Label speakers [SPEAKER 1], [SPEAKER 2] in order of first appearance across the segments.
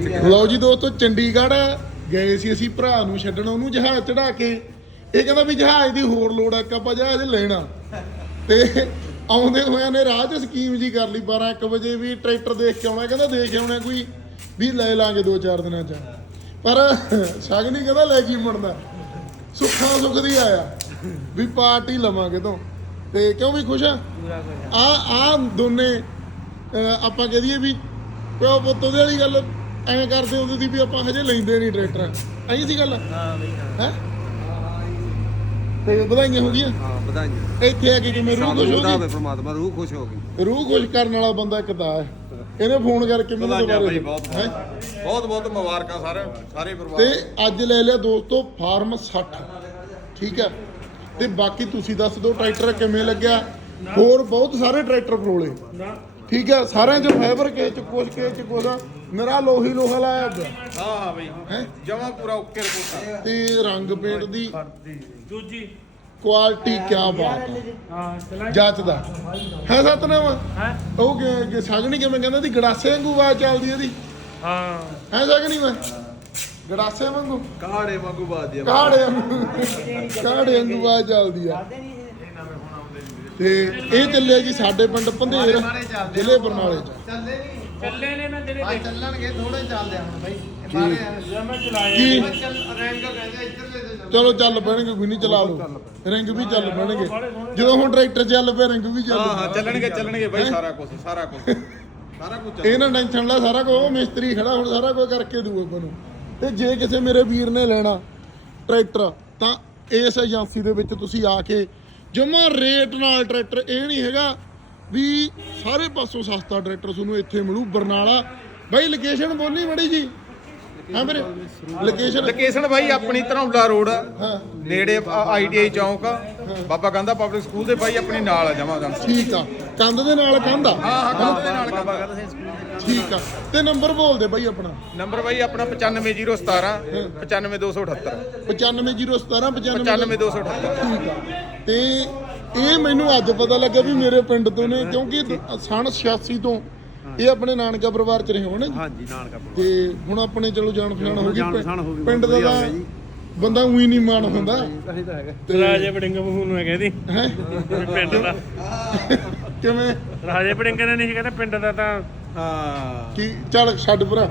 [SPEAKER 1] ਲਓ ਜੀ ਦੋਸਤੋ, ਚੰਡੀਗੜ੍ਹ ਗਏ ਸੀ ਅਸੀਂ ਭਰਾ ਨੂੰ ਛੱਡਣ, ਉਹਨੂੰ ਜਹਾਜ਼ ਚੜਾ ਕੇ। ਇਹ ਕਹਿੰਦਾ ਵੀ ਜਹਾਜ਼ ਦੀ ਹੋਰ ਲੋੜ ਆ, ਇੱਕ ਆਪਾਂ ਜਹਾਜ਼ ਲੈਣਾ। ਤੇ ਆਉਂਦੇ ਹੋਇਆਂ ਨੇ ਰਾਹ 'ਚ ਸਕੀਮ ਜੀ ਕਰ ਲਈ 12-1 ਵਜੇ ਵੀ ਟਰੈਕਟਰ ਦੇਖ ਕੇ ਆਉਣਾ। ਕਹਿੰਦਾ ਦੇਖ ਆਉਣਾ ਕੋਈ ਵੀ ਲੈ ਲਾਂਗੇ 2-4 ਦਿਨਾਂ 'ਚ। ਪਰ ਸ਼ਗਨੀ ਕਹਿੰਦਾ ਲੈ ਕੀ ਮੁੜਨਾ, ਸੁੱਖਾਂ ਸੁੱਖ ਦੀ ਆਇਆ ਵੀ ਪਾਰਟੀ ਲਵਾਂਗੇ ਤੋਂ। ਤੇ ਕਿਉਂ ਵੀ ਖੁਸ਼ ਆ? ਆ ਦੋਨੇ ਆਪਾਂ ਕਹਿ ਦਈਏ ਵੀ ਪਿਓ ਪੁੱਤ ਉਹਦੇ ਵਾਲੀ ਗੱਲ ਐਂ ਕਰਦੇ ਹੁੰਦੇ ਸੀ ਵੀ ਆਪਾਂ ਹਜੇ ਲੈਂਦੇ ਨਹੀਂ ਟਰੈਕਟਰ, ਐਂ ਸੀ ਗੱਲ।
[SPEAKER 2] ਹਾਂ ਬਈ
[SPEAKER 1] ਹੈ ਤੇ ਵਧਾਈਆਂ ਹੋ ਗਈਆਂ।
[SPEAKER 2] ਹਾਂ ਵਧਾਈਆਂ।
[SPEAKER 1] ਇੱਥੇ ਆ ਕੇ ਕਿਵੇਂ ਰੂਹ ਖੁਸ਼ ਹੋ ਗਈ?
[SPEAKER 2] ਪਰਮਾਤਮਾ ਰੂਹ ਖੁਸ਼ ਹੋ ਗਈ।
[SPEAKER 1] ਰੂਹ ਖੁਸ਼ ਕਰਨ ਵਾਲਾ ਬੰਦਾ ਇੱਕ ਤਾਂ ਹੈ। ਇਹਨੇ ਫੋਨ ਕਰਕੇ ਮੈਨੂੰ ਦੁਬਾਰਾ
[SPEAKER 2] ਬਹੁਤ ਬਹੁਤ ਮੁਬਾਰਕਾਂ ਸਾਰੇ ਪਰਿਵਾਰ
[SPEAKER 1] ਤੇ ਅੱਜ ਲੈ ਲਿਆ ਦੋਸਤੋ ਫਾਰਮ 60। ਠੀਕ ਹੈ, ਤੇ ਬਾਕੀ ਤੁਸੀਂ ਦੱਸ ਦਿਓ ਟਰੈਕਟਰ ਕਿਵੇਂ ਲੱਗਿਆ। ਹੋਰ ਬਹੁਤ ਸਾਰੇ ਟਰੈਕਟਰ ਫਰੋਲੇ, ਠੀਕ ਹੈ, ਸਾਰਿਆਂ 'ਚ ਫਾਈਬਰ ਕੇ ਚ ਕੁਛ ਮੇਰਾ ਲੋਹੀ ਲੋਹਾ ਲਾਇਆ ਪਿਆ।
[SPEAKER 2] ਹਾਂ ਬਈ
[SPEAKER 1] ਹੈ
[SPEAKER 2] ਜਮਾ ਪੂਰਾ ਓਕੇ ਰਿਪੋਰਟ।
[SPEAKER 1] ਤੇ ਰੰਗ ਪੇਂਟ ਦੀ
[SPEAKER 3] ਦੂਜੀ
[SPEAKER 1] ਕੁਆਲਿਟੀ ਕਿਆ ਬਾਤ ਹੈ,
[SPEAKER 3] ਹਾਂ
[SPEAKER 1] ਜੱਚਦਾ ਹੈ। ਸਤਨਾਮ
[SPEAKER 3] ਹੈ
[SPEAKER 1] ਉਹ ਕਿ ਸਾਗਣੀ ਕਿਵੇਂ ਕਹਿੰਦਾ ਸੀ, ਗੜਾਸੇ ਵਾਂਗੂ ਆਵਾਜ਼ ਚੱਲਦੀ ਇਹਦੀ।
[SPEAKER 3] ਹਾਂ
[SPEAKER 1] ਹੈ ਸਾਗਣੀ ਮੈਂ ਗੜਾਸੇ ਵਾਂਗੂ
[SPEAKER 2] ਕਾੜੇ ਵਾਂਗੂ ਬਾਤ ਦੀ
[SPEAKER 1] ਕਾੜੇ ਵਾਂਗੂ ਆਵਾਜ਼ ਚੱਲਦੀ ਆ। ਤੇ ਇਹ ਚੱਲਿਆ ਜੀ ਸਾਡੇ ਪਿੰਡ ਭੰਦੇਰ, ਜ਼ਿਲ੍ਹੇ ਬਰਨਾਲੇ 'ਚ।
[SPEAKER 3] ਚੱਲੇ ਨੇ ਨਾ ਜਿਹੜੇ ਦੇਖ
[SPEAKER 2] ਚੱਲਣਗੇ ਥੋੜੇ ਚੱਲਦੇ ਹੁਣ ਬਈ
[SPEAKER 3] ਮੈਂ ਚਲਾਇਆ
[SPEAKER 1] ਕੀ
[SPEAKER 2] ਰੈਂਕ ਕਹਿੰਦੇ ਇੱਧਰਲੇ
[SPEAKER 1] ਚਲੋ ਚੱਲ ਪੈਣਗੇ, ਕੋਈ ਨਹੀਂ ਚਲਾ ਲਓ, ਰਿੰਗ ਵੀ ਚੱਲ ਪੈਣਗੇ। ਜਦੋਂ ਹੁਣ ਟਰੈਕਟਰ ਚੱਲ ਪਿਆ ਰਿੰਗ ਵੀ ਚੱਲ
[SPEAKER 2] ਹਾਂ ਚੱਲਣਗੇ ਬਈ ਸਾਰਾ ਕੁਝ
[SPEAKER 1] ਇਹ ਨਾ ਟੈਨਸ਼ਨ ਲੈ, ਸਾਰਾ ਕੁਝ ਉਹ ਮਿਸਤਰੀ ਖੜਾ ਹੁਣ ਸਾਰਾ ਕੁਝ ਕਰਕੇ ਦੂ ਆਪਾਂ ਨੂੰ। ਤੇ ਜੇ ਕਿਸੇ ਮੇਰੇ ਵੀਰ ਨੇ ਲੈਣਾ ਟਰੈਕਟਰ ਤਾਂ ਇਸ ਏਜੰਸੀ ਦੇ ਵਿੱਚ ਤੁਸੀਂ ਆ ਕੇ ਜਮਾ ਰੇਟ ਨਾਲ ਟਰੈਕਟਰ, ਇਹ ਨਹੀਂ ਹੈਗਾ ਵੀ ਸਾਰੇ ਪਾਸੋਂ ਸਸਤਾ ਟਰੈਕਟਰ ਤੁਹਾਨੂੰ ਇੱਥੇ ਮਿਲੂ। ਬਰਨਾਲਾ ਬਾਈ ਲੋਕੇਸ਼ਨ ਬੋਲੀ ਮੜੀ ਜੀ। ਹਾਂ ਵੀਰੇ
[SPEAKER 2] ਲੋਕੇਸ਼ਨ ਬਾਈ ਆਪਣੀ ਧਰੌਲਾ ਰੋਡ
[SPEAKER 1] ਹਾਂ
[SPEAKER 2] ਨੇੜੇ ITI ਚੌਂਕ ਬਾਬਾ ਗਾਂਧਾ ਪਬਲਿਕ ਸਕੂਲ ਦੇ ਬਾਈ ਆਪਣੀ ਨਾਲ ਆ ਜਮਾ
[SPEAKER 1] ਠੀਕ ਆ, ਕੰਧ ਦੇ ਨਾਲ ਕੰਧ ਆ।
[SPEAKER 2] ਹਾਂ ਕੰਧ ਦੇ ਨਾਲ ਬਾਬਾ ਗਾਂਧਾ ਸਕੂਲ
[SPEAKER 1] ਠੀਕ ਆ, ਤੇ ਨੰਬਰ ਬੋਲ ਦੇ ਬਾਈ ਆਪਣਾ।
[SPEAKER 2] ਨੰਬਰ ਬਾਈ ਆਪਣਾ 95017 95278
[SPEAKER 1] 95017
[SPEAKER 2] 95278
[SPEAKER 1] ਠੀਕ ਆ। ਤੇ ਇਹ ਮੈਨੂੰ ਅੱਜ ਪਤਾ ਲੱਗਾ ਵੀ ਮੇਰੇ ਪਿੰਡ ਤੋਂ ਨੇ, ਕਿਉਂਕਿ ਸਨ 86 ਤੋਂ ਇਹ ਆਪਣੇ ਨਾਨਕਾ ਪਰਿਵਾਰ ਚ ਰਹੇ ਹੋਣੇ।
[SPEAKER 2] ਹਾਂਜੀ ਨਾਨਕਾ
[SPEAKER 1] ਤੇ ਹੁਣ ਆਪਣੇ ਚਲੋ ਜਾਣ ਪਛਾਣ ਹੋ
[SPEAKER 2] ਜਾਣ ਪਛਾਣ ਹੋ
[SPEAKER 1] ਗਈ।
[SPEAKER 2] ਗਈ,
[SPEAKER 1] ਪਿੰਡ ਦਾ
[SPEAKER 2] ਵਧੀਆ
[SPEAKER 1] ਤਾਂ
[SPEAKER 2] ਹੋ ਗਿਆ ਜੀ।
[SPEAKER 1] ਬੰਦਾ ਉਹੀ ਨਹੀਂ ਮਾਣ ਹੁੰਦਾ।
[SPEAKER 2] ਅਸੀਂ ਤਾਂ ਹੈਗਾ
[SPEAKER 1] ਤੇ
[SPEAKER 3] ਰਾਜੇ ਬੜਿੰਗ ਮੂੰਹ ਨੂੰ ਹੈ ਕਹਿੰਦੀ
[SPEAKER 1] ਹੈਂ?
[SPEAKER 3] ਪਿੰਡ ਦਾ
[SPEAKER 1] ਕਿਵੇਂ
[SPEAKER 3] ਰਾਜੇ ਬੜਿੰਗ ਨੇ ਨਹੀਂ ਕਹਿੰਦਾ ਪਿੰਡ ਦਾ ਤਾਂ
[SPEAKER 2] ਹਾਂ
[SPEAKER 1] ਕੀ ਚੱਲ ਛੱਡ ਭਰਾ।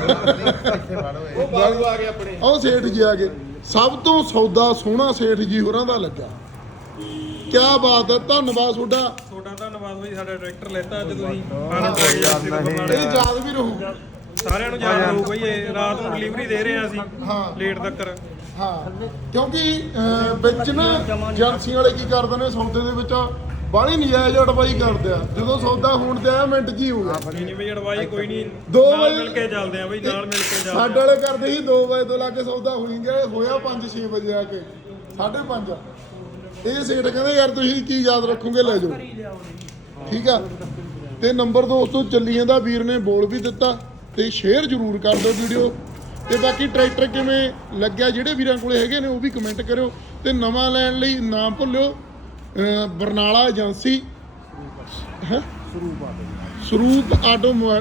[SPEAKER 2] ਉਹ ਬਾਬੂ ਆ ਗਏ ਆਪਣੇ
[SPEAKER 1] ਉਹ ਸੇਠ ਜੀ ਆ ਗਏ। ਸਭ ਤੋਂ ਸੌਦਾ ਸੋਹਣਾ ਸੇਠ ਜੀ ਹੋਰਾਂ ਦਾ ਲੱਗਾ। ਕਿਆ ਬਾਤ ਹੈ, ਧੰਨਵਾਦ ਤੁਹਾਡਾ।
[SPEAKER 3] ਧੰਨਵਾਦ ਬਈ, ਸਾਡਾ ਟਰੈਕਟਰ ਲੈਤਾ ਅੱਜ ਤੁਸੀਂ ਫਾਰਮ ਟਰੈਕ
[SPEAKER 1] ਇਹ ਯਾਦ ਵੀ ਰਹੂ।
[SPEAKER 3] ਸਾਰਿਆਂ ਨੂੰ ਯਾਦ ਰਹੂ ਬਈ, ਇਹ ਰਾਤ ਨੂੰ ਡਿਲੀਵਰੀ ਦੇ ਰਹੇ ਆ ਅਸੀਂ
[SPEAKER 1] ਹਾਂ
[SPEAKER 3] ਲੇਟ ਤੱਕ।
[SPEAKER 1] ਹਾਂ, ਕਿਉਂਕਿ ਵਿੱਚ ਨਾ ਏਜੰਸੀ ਵਾਲੇ ਕੀ ਕਰਦੇ ਨੇ, ਸੌਦੇ ਦੇ ਵਿੱਚ ਬਾਹਲੀ ਨਜਾਇਜ਼ ਅੜਵਾਈ ਕਰਦੇ ਆ। ਜਦੋਂ ਸੌਦਾ ਹੋਣ ਤੇ ਆ ਮਿੰਟ ਜੀ ਹੋ ਗਿਆ।
[SPEAKER 3] ਨਹੀਂ ਬਈ ਅੜਵਾਈ ਕੋਈ ਨਹੀਂ,
[SPEAKER 1] 2
[SPEAKER 3] ਨਾਲ
[SPEAKER 1] ਵਜੇ
[SPEAKER 3] ਮਿਲ ਕੇ ਚੱਲਦੇ ਆ ਬਈ, ਨਾਲ ਮਿਲ ਕੇ ਚੱਲਦੇ
[SPEAKER 1] ਸਾਡੇ ਵਾਲੇ ਕਰਦੇ ਸੀ 2 ਵਜੇ ਤੋਂ ਲਾ ਕੇ ਸੌਦਾ ਹੋਈ ਗਿਆ, ਹੋਇਆ 5-6 ਵਜੇ ਆ ਕੇ 5:30। ਇਹ ਸੇਠ ਕਹਿੰਦੇ ਯਾਰ ਤੁਸੀਂ ਕੀ ਯਾਦ ਰੱਖੋਗੇ, ਲੈ ਜਾਓ। ਠੀਕ ਆ, ਤੇ ਨੰਬਰ ਦੋਸਤੋ ਚੱਲੀ ਜਾਂਦਾ, ਵੀਰ ਨੇ ਬੋਲ ਵੀ ਦਿੱਤਾ। ਤੇ ਸ਼ੇਅਰ ਜ਼ਰੂਰ ਕਰ ਦਿਓ ਵੀਡੀਓ। ਤੇ ਬਾਕੀ ਟਰੈਕਟਰ ਕਿਵੇਂ ਲੱਗਿਆ ਜਿਹੜੇ ਵੀਰਾਂ ਕੋਲੇ ਹੈਗੇ ਨੇ ਉਹ ਵੀ ਕਮੈਂਟ ਕਰਿਓ। ਤੇ ਨਵਾਂ ਲੈਣ ਲਈ ਨਾ ਭੁੱਲਿਓ ਬਰਨਾਲਾ ਏਜੰਸੀ ਹੈ ਸਰੂਪ ਆਟੋਮੋਬਾਈਲ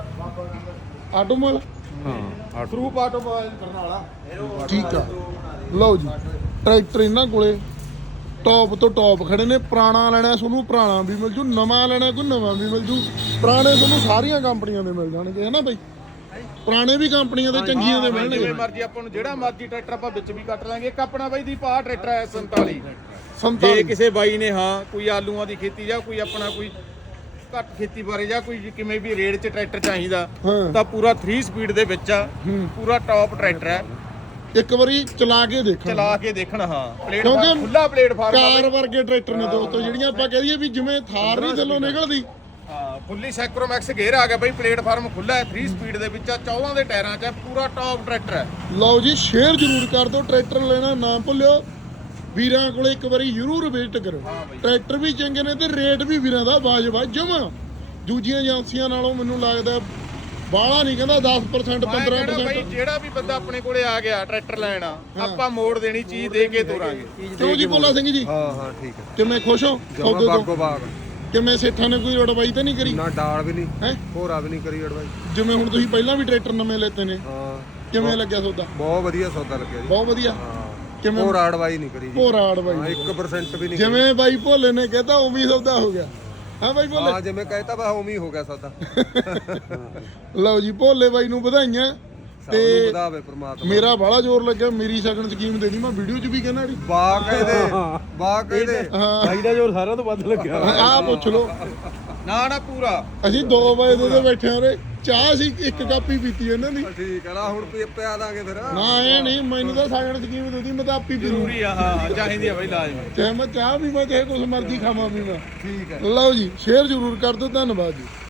[SPEAKER 2] ਹਾਂ ਸਰੂਪ ਆਟੋਮੋਬਾਈਲ ਬਰਨਾਲਾ।
[SPEAKER 1] ਠੀਕ ਆ। ਲਓ ਜੀ ਟਰੈਕਟਰ ਇਹਨਾਂ ਕੋਲੇ ਟੌਪ ਤੋਂ ਟੌਪ ਖੜੇ ਨੇ। ਪੁਰਾਣਾ ਲੈਣਾ ਤੁਹਾਨੂੰ ਪੁਰਾਣਾ ਵੀ ਮਿਲ ਜੂ, ਨਵਾਂ ਲੈਣਾ ਕੋਈ ਨਵਾਂ ਵੀ ਮਿਲ ਜੂ। ਪੁਰਾਣੇ ਤੁਹਾਨੂੰ ਸਾਰੀਆਂ ਕੰਪਨੀਆਂ ਦੇ ਮਿਲ ਜਾਣਗੇ, ਹੈ ਨਾ ਬਈ। ਪੁਰਾਣੇ ਵੀ ਕੰਪਨੀਆਂ ਦੇ ਚੰਗੀਆਂ ਦੇ ਮਿਲਣਗੇ।
[SPEAKER 2] ਜਿਵੇਂ ਮਰਜ਼ੀ ਆਪਾਂ ਨੂੰ ਜਿਹੜਾ ਮਰਜ਼ੀ ਟਰੈਕਟਰ ਆਪਾਂ ਵਿੱਚ ਵੀ ਕੱਟ ਲਾਂਗੇ। ਇੱਕ ਆਪਣਾ ਬਾਈ ਦੀ ਪਾ ਟਰੈਕਟਰ ਹੈ 47। ਜੇ ਕਿਸੇ ਬਾਈ ਨੇ ਕੋਈ ਆਲੂਆਂ ਦੀ ਖੇਤੀ ਜਾਂ ਕੋਈ ਆਪਣਾ ਕੋਈ ਘੱਟ ਖੇਤੀ ਬਾਰੇ ਜਾਂ ਕੋਈ ਕਿਵੇਂ ਵੀ ਰੇਟ 'ਚ ਟਰੈਕਟਰ ਚਾਹੀਦਾ ਤਾਂ ਪੂਰਾ 3 ਸਪੀਡ ਦੇ ਵਿੱਚ ਆ, ਪੂਰਾ ਟੌਪ ਟਰੈਕਟਰ ਹੈ।
[SPEAKER 1] ਇੱਕ ਵਾਰੀ ਚਲਾ ਕੇ ਦੇਖਣ।
[SPEAKER 2] ਪਲੇਟਫਾਰਮ ਖੁੱਲਾ ਪਲੇਟਫਾਰਮ
[SPEAKER 1] ਕਾਰ ਵਰਗੇ ਟਰੈਕਟਰ ਨੇ ਦੋਸਤੋ, ਜਿਹੜੀਆਂ ਆਪਾਂ ਕਹਿ ਦਈਏ ਵੀ ਜਿਵੇਂ ਥਾਰ ਨਹੀਂ ਥੱਲੋਂ ਨਿਕਲਦੀ।
[SPEAKER 2] ਫੁੱਲੀ ਸੈਕਰੋਮੈਕਸ ਗੇਅਰ ਆ ਗਿਆ ਬਾਈ, ਪਲੇਟਫਾਰਮ ਖੁੱਲਾ ਹੈ, 3 ਸਪੀਡ ਦੇ ਵਿੱਚ ਆ, 14 ਦੇ ਟਾਇਰਾਂ 'ਚ ਪੂਰਾ ਟੌਪ ਟਰੈਕਟਰ ਹੈ।
[SPEAKER 1] ਲਓ ਜੀ ਸ਼ੇਅਰ ਜ਼ਰੂਰ ਕਰ ਦਿਓ। ਟਰੈਕਟਰ ਲੈਣਾ ਨਾ ਭੁੱਲਿਓ, ਵੀਰਾਂ ਕੋਲੇ ਇੱਕ ਵਾਰੀ ਜ਼ਰੂਰ ਵਿਜ਼ਿਟ ਕਰੋ। ਟਰੈਕਟਰ ਵੀ ਚੰਗੇ ਨੇ ਤੇ ਰੇਟ ਵੀ ਵੀਰਾਂ ਦਾ ਵਾਜਬ ਜਮਾ। ਦੂਜੀਆਂ ਏਜੰਸੀਆਂ ਨਾਲੋਂ ਮੈਨੂੰ ਲੱਗਦਾ ਬਾਹਲਾ ਨਹੀਂ, ਕਹਿੰਦਾ 10% 15%।
[SPEAKER 2] ਬਾਈ ਜਿਹੜਾ ਵੀ ਬੰਦਾ ਆਪਣੇ ਕੋਲੇ ਆ ਗਿਆ ਟਰੈਕਟਰ ਲੈਣ, ਆਪਾਂ ਮੋੜ ਦੇਣੀ, ਚੀਜ਼ ਦੇ ਕੇ ਤੋਰਾਂਗੇ।
[SPEAKER 1] ਕਿਉਂ ਜੀ ਭੋਲਾ ਸਿੰਘ ਜੀ?
[SPEAKER 2] ਹਾਂ ਠੀਕ ਹੈ।
[SPEAKER 1] ਕਿਵੇਂ ਖੁਸ਼ ਹੋ ਸੌਦੇ ਤੋਂ?
[SPEAKER 2] ਬਾਗ
[SPEAKER 1] ਕਿਵੇਂ ਸੇਠਾਂ ਨੇ ਕੋਈ ਅੜਵਾਈ ਤਾਂ ਨਹੀਂ ਕਰੀ?
[SPEAKER 2] ਨਾ ਡਾਲ ਵੀ ਨਹੀਂ,
[SPEAKER 1] ਹੈ
[SPEAKER 2] ਹੋਰਾ ਵੀ ਨਹੀਂ ਕਰੀ ਅੜਵਾਈ।
[SPEAKER 1] ਜਿਵੇਂ ਹੁਣ ਤੁਸੀਂ ਪਹਿਲਾਂ ਵੀ ਟਰੈਕਟਰ ਨਵੇਂ ਲੈਤੇ ਨੇ,
[SPEAKER 2] ਹਾਂ
[SPEAKER 1] ਕਿਵੇਂ ਲੱਗਿਆ ਸੌਦਾ?
[SPEAKER 4] ਬਹੁਤ ਵਧੀਆ ਸੌਦਾ ਲੱਗਿਆ ਜੀ।
[SPEAKER 1] ਬਹੁਤ ਵਧੀਆ। ਕਿਵੇਂ
[SPEAKER 4] ਉਹ ਰਾੜਵਾਈ ਨਹੀਂ ਕਰੀ ਜੀ।
[SPEAKER 1] ਭੋਰਾੜ ਬਾਈ
[SPEAKER 4] 1% ਵੀ ਨਹੀਂ।
[SPEAKER 1] ਜਿਵੇਂ ਬਾਈ ਭੋਲੇ ਨੇ ਕਹਿਤਾ ਉਵੇਂ ਹੀ ਸੌਦਾ ਹੋ ਗਿਆ। ਹਾਂ ਬਾਈ ਭੋਲੇ?
[SPEAKER 4] ਹਾਂ ਜਿਵੇਂ ਕਹਿਤਾ ਬਾ ਉਵੇਂ ਹੀ ਹੋ ਗਿਆ ਸੌਦਾ।
[SPEAKER 1] ਲਓ ਜੀ ਭੋਲੇ ਬਾਈ ਨੂੰ ਵਧਾਈਆਂ
[SPEAKER 4] ਤੇ ਵਧਾਵੇ ਪ੍ਰਮਾਤਮਾ।
[SPEAKER 1] ਮੇਰਾ ਬਾਹਲਾ ਜ਼ੋਰ ਲੱਗਿਆ, ਮੇਰੀ ਸ਼ਗਨ ਸਕੀਮ ਦੇ ਦੀ, ਮੈਂ ਵੀਡੀਓ 'ਚ ਵੀ ਕਹਿਣਾ ਜੀ।
[SPEAKER 4] ਬਾਕ ਇਹਦੇ
[SPEAKER 1] ਹਾਂ
[SPEAKER 3] ਬਾਈ ਦਾ ਜੋਰ ਸਾਰਿਆਂ ਤੋਂ ਵੱਧ ਲੱਗਿਆ।
[SPEAKER 1] ਆਹ ਪੁੱਛ ਲਓ।
[SPEAKER 2] ਨਾ ਪੂਰਾ
[SPEAKER 1] ਅਸੀਂ 2 ਵਜੇ ਦੇ ਬੈਠੇ ਆ ਰੇ, ਚਾਹ ਸੀ ਇੱਕ ਕੱਪ ਹੀ ਪੀਤੀ ਇਹਨਾਂ ਦੀ।
[SPEAKER 4] ਠੀਕ ਹੈ ਨਾ, ਹੁਣ ਪਿਆ ਦਾਂਗੇ ਫਿਰ।
[SPEAKER 1] ਨਾ ਇਹ ਨਹੀਂ, ਮੈਨੂੰ ਤਾਂ ਸ਼ਗਨ ਸਕੀਮ ਦੇ ਦੀ, ਮੈਂ ਤਾਂ ਆਪੀ ਪੀਊਂ।
[SPEAKER 2] ਜ਼ਰੂਰੀ ਆ, ਹਾਂ ਚਾਹੀਦੀ ਆ ਬਾਈ ਲਾਜ਼ਮੀ।
[SPEAKER 1] ਚਾਹੇ ਮੈਂ ਚਾਹ ਵੀ ਮੈਂ ਚਾਹੇ ਕੁਛ ਮਰਜ਼ੀ ਖਾਵਾਂ ਵੀ ਮੈਂ।
[SPEAKER 4] ਠੀਕ ਹੈ।
[SPEAKER 1] ਲਓ ਜੀ ਸ਼ੇਅਰ ਜ਼ਰੂਰ ਕਰ ਦਿਓ, ਧੰਨਵਾਦ ਜੀ।